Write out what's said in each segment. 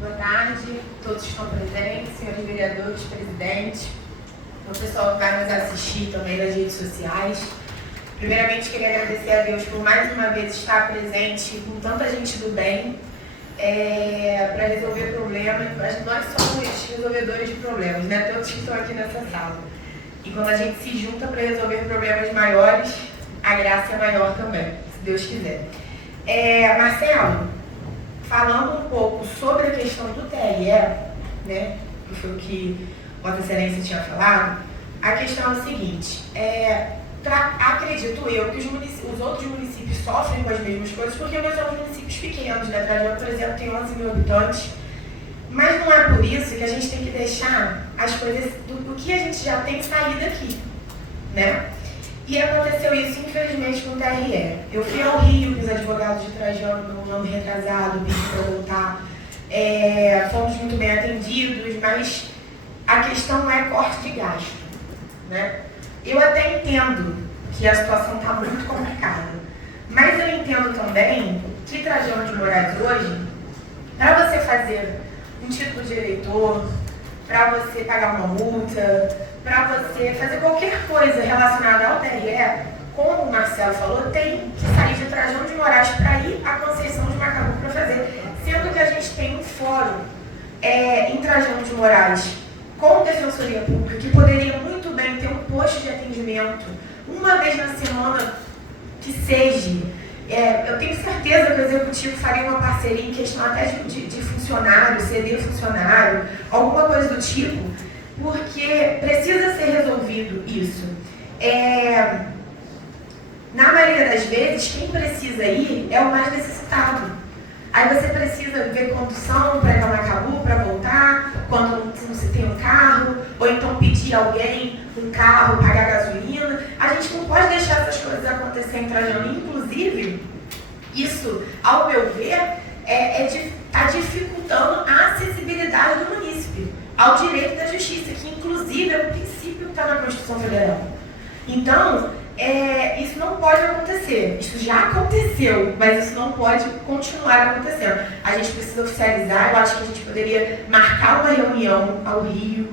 Boa tarde, todos que estão presentes, senhores vereadores, presidente, o pessoal que vai nos assistir também nas redes sociais. Primeiramente, queria agradecer a Deus por mais uma vez estar presente com tanta gente do bem para resolver problemas. Nós somos resolvedores de problemas, né? Todos que estão aqui nessa sala. E quando a gente se junta para resolver problemas maiores, a graça é maior também, se Deus quiser. Marcelo, falando um pouco sobre a questão do TRE, né, que foi o que Vossa Excelência tinha falado, a questão é o seguinte, acredito eu que os outros municípios sofrem com as mesmas coisas, porque nós somos municípios pequenos, né? Trajano, por exemplo, tem 11 mil habitantes, mas não é por isso que a gente tem que deixar as coisas do que a gente já tem sair daqui, né? E aconteceu isso, infelizmente, com o TRE. Eu fui ao Rio com os advogados de Trajano no ano retrasado, pedi para voltar. Fomos muito bem atendidos, mas a questão não é corte de gasto, né? Eu até entendo que a situação está muito complicada, mas eu entendo também que Trajano de Moraes hoje, para você fazer um título de eleitor, para você pagar uma multa, para você fazer qualquer coisa relacionada ao TRE, como o Marcelo falou, tem que sair de Trajano de Moraes para ir à Conceição de Macabu para fazer. Sendo que a gente tem um fórum em Trajano de Moraes com Defensoria Pública, que poderia muito bem ter um posto de atendimento uma vez na semana que seja. Eu tenho certeza que o Executivo faria uma parceria em questão até de funcionário, ceder funcionário, alguma coisa do tipo, porque precisa ser resolvido isso. Na maioria das vezes, quem precisa ir é o mais necessitado. Aí você precisa ver condução para ir para Macabu, para voltar, quando não se tem um carro, ou então pedir alguém um carro, pagar gasolina. A gente não pode deixar essas coisas acontecerem em Trajano. Inclusive, isso, ao meu ver, está dificultando a acessibilidade do munícipe ao direito da justiça, que inclusive é um princípio que está na Constituição Federal. Então, isso não pode acontecer. Isso já aconteceu, mas isso não pode continuar acontecendo. A gente precisa oficializar. Eu acho que a gente poderia marcar uma reunião ao Rio,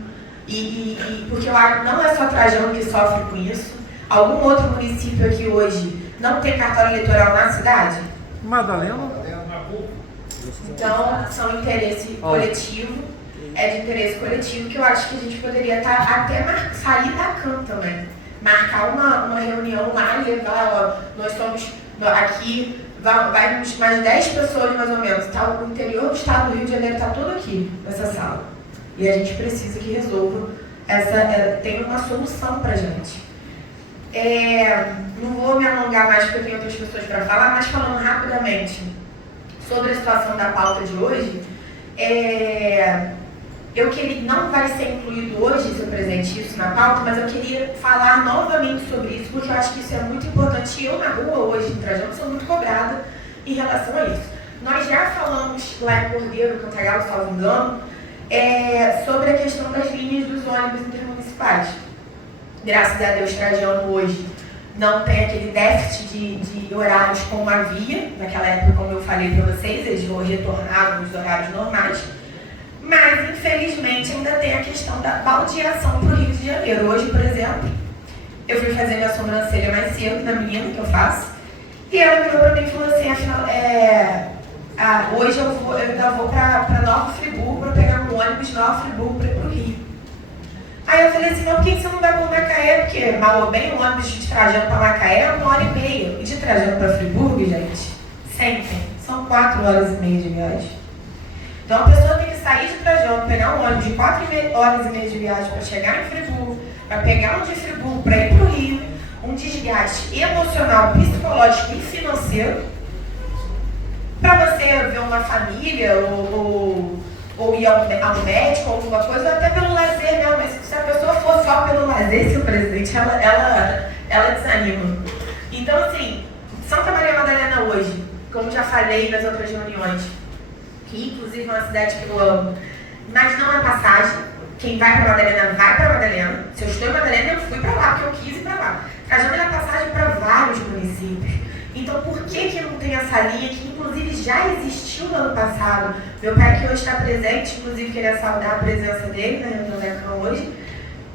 porque eu acho que não é só Trajano que sofre com isso. Algum outro município aqui hoje não tem cartório eleitoral na cidade? Madalena. Então, são interesse coletivo. É de interesse coletivo que eu acho que a gente poderia até sair da CAM também. Marcar uma reunião lá e levar, nós estamos aqui, vai mais 10 pessoas mais ou menos, tá? O interior do estado do Rio de Janeiro está todo aqui, nessa sala. E a gente precisa que resolva, tenha uma solução para a gente. Não vou me alongar mais porque eu tenho outras pessoas para falar, mas falando rapidamente sobre a situação da pauta de hoje, eu queria, não vai ser incluído hoje, seu presidente, isso na pauta, mas eu queria falar novamente sobre isso, porque eu acho que isso é muito importante. E eu, na rua hoje, em Trajano, sou muito cobrada em relação a isso. Nós já falamos lá em Cordeiro, Cantagalo, salvo engano, sobre a questão das linhas dos ônibus intermunicipais. Graças a Deus, Trajano hoje não tem aquele déficit de horários como havia, naquela época, como eu falei para vocês, eles retornaram nos horários normais. Mas, infelizmente, ainda tem a questão da baldeação para o Rio de Janeiro. Hoje, por exemplo, eu fui fazer minha sobrancelha mais cedo, na menina que eu faço, e ela virou para mim e falou assim, afinal, hoje eu ainda vou para Nova Friburgo para pegar um ônibus de Nova Friburgo para ir para o Rio. Aí eu falei assim, não, por que você não vai para Macaé? Porque, mal ou bem, o ônibus de Trajano para Macaé é 1h30. E de Trajano para Friburgo, gente, sempre, são 4h30 de viagem. Então a pessoa tem que sair de Trajano, pegar um ônibus de 4h30 de viagem para chegar em Friburgo, para pegar um de Friburgo para ir para o Rio, um desgaste emocional, psicológico e financeiro, para você ver uma família ou ir ao médico ou alguma coisa, ou até pelo lazer mesmo. Mas se a pessoa for só pelo lazer, seu presidente, ela desanima. Então, assim, Santa Maria Madalena hoje, como já falei nas outras reuniões, que inclusive é uma cidade que eu amo, mas não é passagem. Quem vai para Madalena, vai para Madalena. Se eu estou em Madalena, eu fui para lá, porque eu quis ir para lá. Trajano é passagem para vários municípios. Então, por que não tem essa linha que, inclusive, já existiu no ano passado? Meu pai, que hoje está presente, inclusive, queria saudar a presença dele na reunião da ECAN hoje.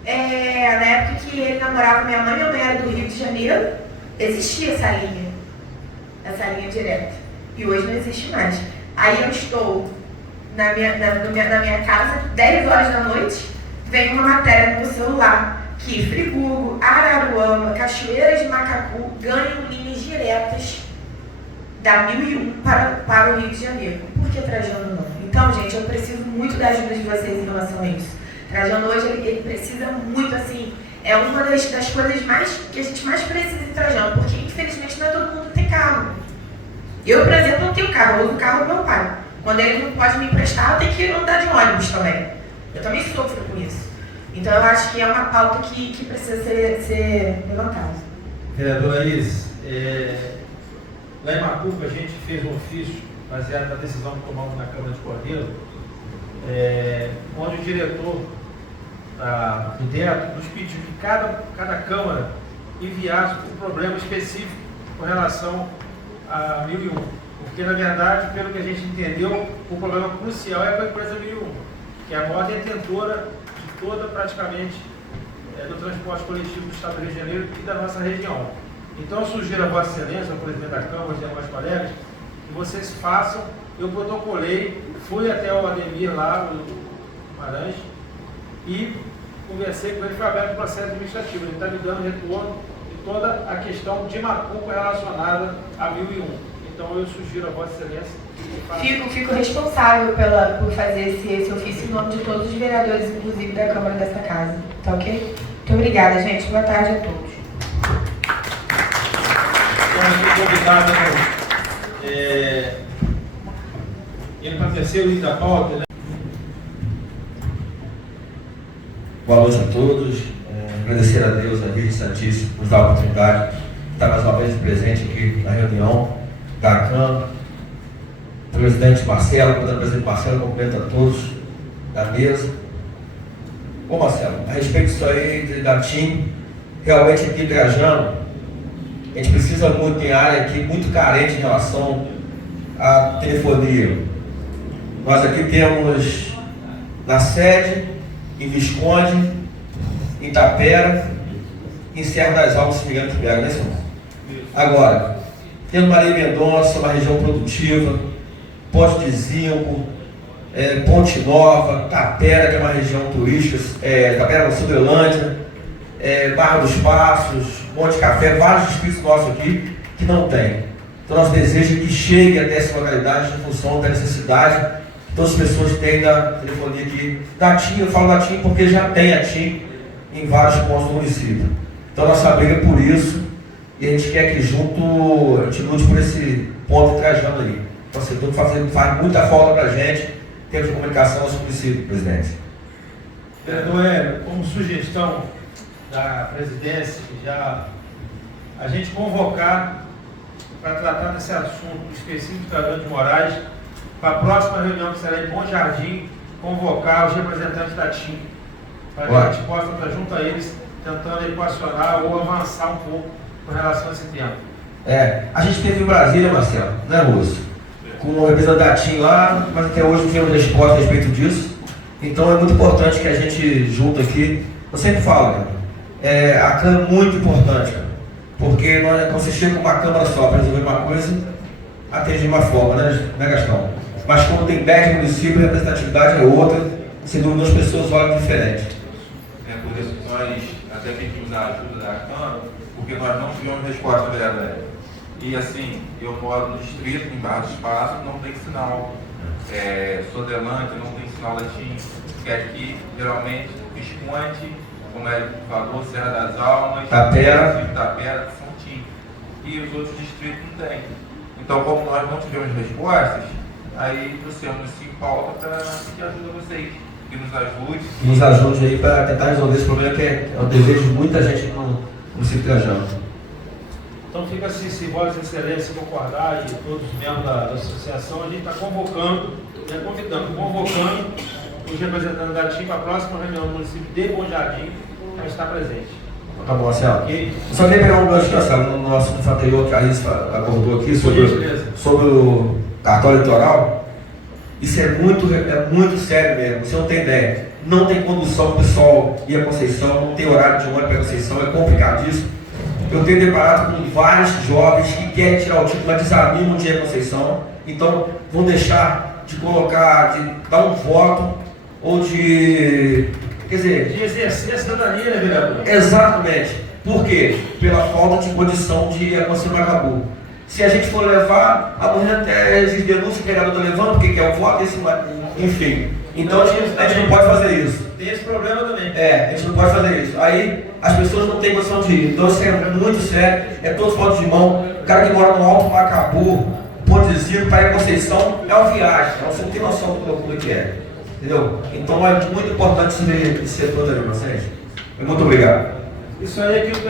Na época que ele namorava minha mãe era do Rio de Janeiro, existia essa linha direta. E hoje não existe mais. Aí eu estou na minha casa, 10 horas da noite, vem uma matéria no meu celular que Friburgo, Araruama, Cachoeira de Macacu ganham linhas diretas da 1001 para o Rio de Janeiro. Por que Trajano não? Então, gente, eu preciso muito da ajuda de vocês em relação a isso. Trajano hoje, ele precisa muito, assim, é uma das coisas que a gente mais precisa de Trajano, porque infelizmente não é todo mundo que tem carro. Eu, por exemplo, não tenho carro, eu uso o carro do meu pai. Quando ele não pode me emprestar, eu tenho que andar de ônibus também. Eu também sofro com isso. Então, eu acho que é uma pauta que precisa ser levantada. Vereadora Isis, lá em Macuco a gente fez um ofício baseado na decisão que tomamos na Câmara de Cordeiro, onde o diretor do DETRO nos pediu que cada Câmara enviasse um problema específico com relação a 1001. Porque, na verdade, pelo que a gente entendeu, o problema crucial é com a empresa 1001, que é a maior detentora de toda, praticamente, do transporte coletivo do Estado do Rio de Janeiro e da nossa região. Então, eu sugiro a Vossa Excelência, ao presidente da Câmara, aos demais colegas, que vocês façam. Eu protocolei, fui até o Ademir lá, o Maranhão, e conversei com ele, foi aberto o processo administrativo. Ele está me dando retorno de toda a questão de Macuco relacionada a 1001. Então, eu sugiro a Vossa Excelência. Fico responsável por fazer esse ofício em nome de todos os vereadores, inclusive da Câmara dessa casa. Tá ok? Muito obrigada, gente. Boa tarde a todos. Então, convidado, ele para o terceiro item da pauta, né? Boa noite a todos. Agradecer a Deus, a Virgem Santíssima, por nos dar a oportunidade de estar mais uma vez presente aqui na reunião da Câmara. Presidente Marcelo, presidente Marcelo, cumprimento a todos da mesa. Bom, Marcelo, a respeito disso aí da TIM, realmente aqui em Trajano, a gente precisa muito, tem área aqui muito carente em relação à telefonia. Nós aqui temos na sede, em Visconde, em Tapera, em Serra das Almas, se me engano, que pega, né, senhor? Agora, temos Maria Mendonça, uma região produtiva, Poço de Zinco, Ponte Nova, Tapera, que é uma região turística, Tapera da Sobrelândia, Barra dos Passos, Monte Café, vários distritos nossos aqui que não tem. Então, nosso desejo é que chegue até essa localidade em função da necessidade que todas as pessoas têm da telefonia aqui. Da TIM, eu falo da TIM porque já tem a TIM em vários pontos do município. Então, nossa briga é por isso e a gente quer que junto a gente lute por esse ponto de Trajano aí. Então, assim, tudo faz muita falta para a gente, termos de comunicação no nosso município, presidente. Vereador, como sugestão da presidência, já a gente convocar para tratar desse assunto específico do Trajano de Moraes, para a próxima reunião que será em Bom Jardim, convocar os representantes da TIM, para que a gente possa estar junto a eles, tentando equacionar ou avançar um pouco com relação a esse tema. A gente teve em Brasília, Marcelo, né, Lúcio? Com o representante da TIM lá, mas até hoje não temos resposta a respeito disso. Então é muito importante que a gente junto aqui, eu sempre falo, cara, a Câmara é muito importante, cara, porque quando você chega com uma Câmara só para resolver uma coisa, atende de uma forma, né, Gastão? Mas quando tem 10 municípios, a representatividade é outra, sem dúvida as pessoas olham diferente. Por isso que nós até pedimos a ajuda da Câmara, porque nós não tivemos resposta, vereador. E assim, eu moro no distrito, em Barra do Espaço, não tem sinal. Sodelândia não tem sinal da TIM, que aqui, geralmente, Visconde, como ele falou, Serra das Almas, Tapera, que são TIM. E os outros distritos não têm. Então, como nós não tivemos respostas, aí você, o município, pauta para pedir ajuda a vocês, que nos ajude. Nos ajude aí para tentar resolver esse problema, que é o desejo de muita gente no município de Trajano. Então fica assim, se Vossa Excelência concordar e todos os membros da associação, a gente está convocando os representantes da TIM para a próxima reunião do município de Bom Jardim para estar presente. Tá bom, Marcelo. Ok? Só queria pegar um gancho no assunto anterior que a Alice abordou aqui sobre o cartão eleitoral. Isso é muito sério mesmo, você não tem ideia. Não tem condução, o pessoal ir a Conceição, não tem horário de ônibus para Conceição, é complicadíssimo. Eu tenho deparado com vários jovens que querem tirar o título, mas desanimam de ir a Conceição, então vão deixar de colocar, de dar um voto ou de. Quer dizer. De exercer a cidadania, né, vereador? Exatamente. Por quê? Pela falta de condição de ir a Conceição Macabu. Se a gente for levar, amanhã até existe denúncia, o vereador está levando, porque quer o voto, enfim. Então a gente não pode fazer isso. Tem esse problema também. A gente não pode fazer isso. Aí as pessoas não têm condição de ir. Então isso é muito sério, é todos votos de mão. O cara que mora no Alto Macabu, Ponte de Zico, para ir a Conceição, é uma viagem. Então você não tem noção do loucura que é. Entendeu? Então é muito importante esse setor ali, vocês. Muito obrigado. Isso aí é aquilo que